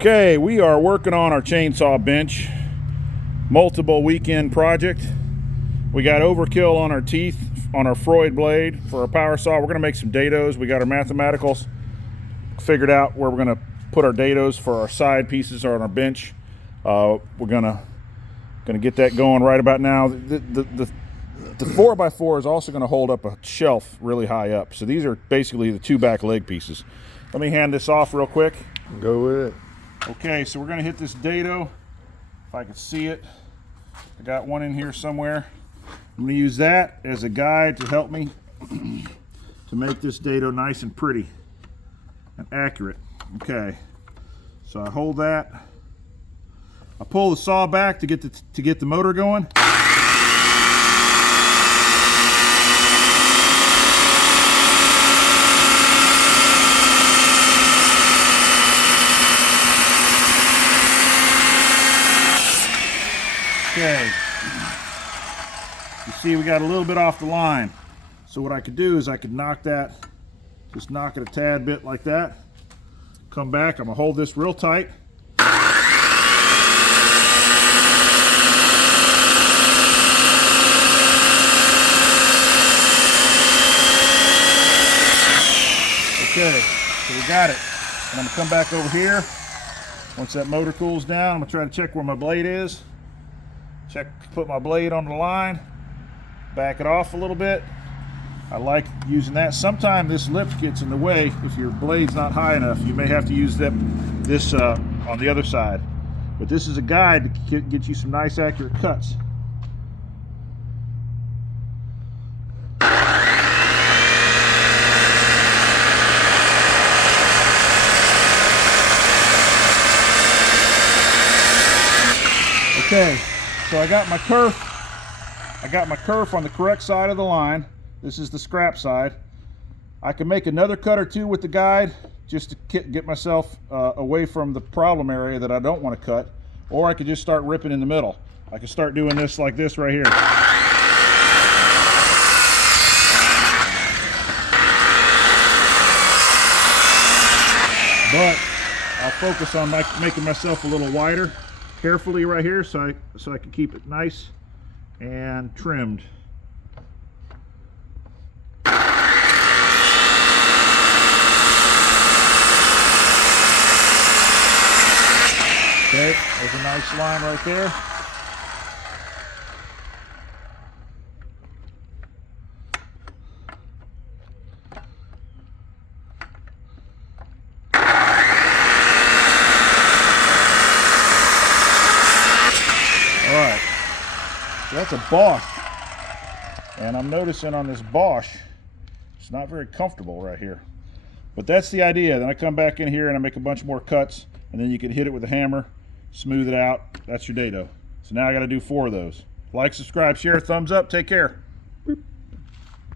Okay, we are working on our chainsaw bench. Multiple weekend project. We got overkill on our teeth on our Freud blade for our power saw. We're gonna make some dados. We got our mathematicals figured out where we're gonna put our dados for our side pieces on our bench. We're gonna get that going right about now. The 4x4 is also gonna hold up a shelf really high up. So these are basically the two back leg pieces. Let me hand this off real quick. Go with it. Okay, so we're gonna hit this dado. If I can see it, I got one in here somewhere. I'm gonna use that as a guide to help me to make this dado nice and pretty and accurate. Okay, so I hold that. I pull the saw back to get the motor going. Okay, you see we got a little bit off the line. So what I could do is I could knock that, just knock it a tad bit like that. Come back, I'm gonna hold this real tight. Okay, so we got it. And I'm gonna come back over here. Once that motor cools down, I'm gonna try to check where my blade is. Put my blade on the line, back it off a little bit. I like using that. Sometimes this lip gets in the way. If your blade's not high enough, you may have to use this on the other side. But this is a guide to get you some nice accurate cuts. Okay. So I got my kerf on the correct side of the line. This is the scrap side. I can make another cut or two with the guide just to get myself away from the problem area that I don't want to cut, or I could just start ripping in the middle. I could start doing this like this right here. But I'll focus on making myself a little wider carefully right here so I can keep it nice and trimmed. Okay, there's a nice line right there. Alright, so that's a Bosch, and I'm noticing on this Bosch, it's not very comfortable right here. But that's the idea. Then I come back in here and I make a bunch more cuts, and then you can hit it with a hammer, smooth it out. That's your dado. So now I got to do 4 of those. Like, subscribe, share, thumbs up, take care.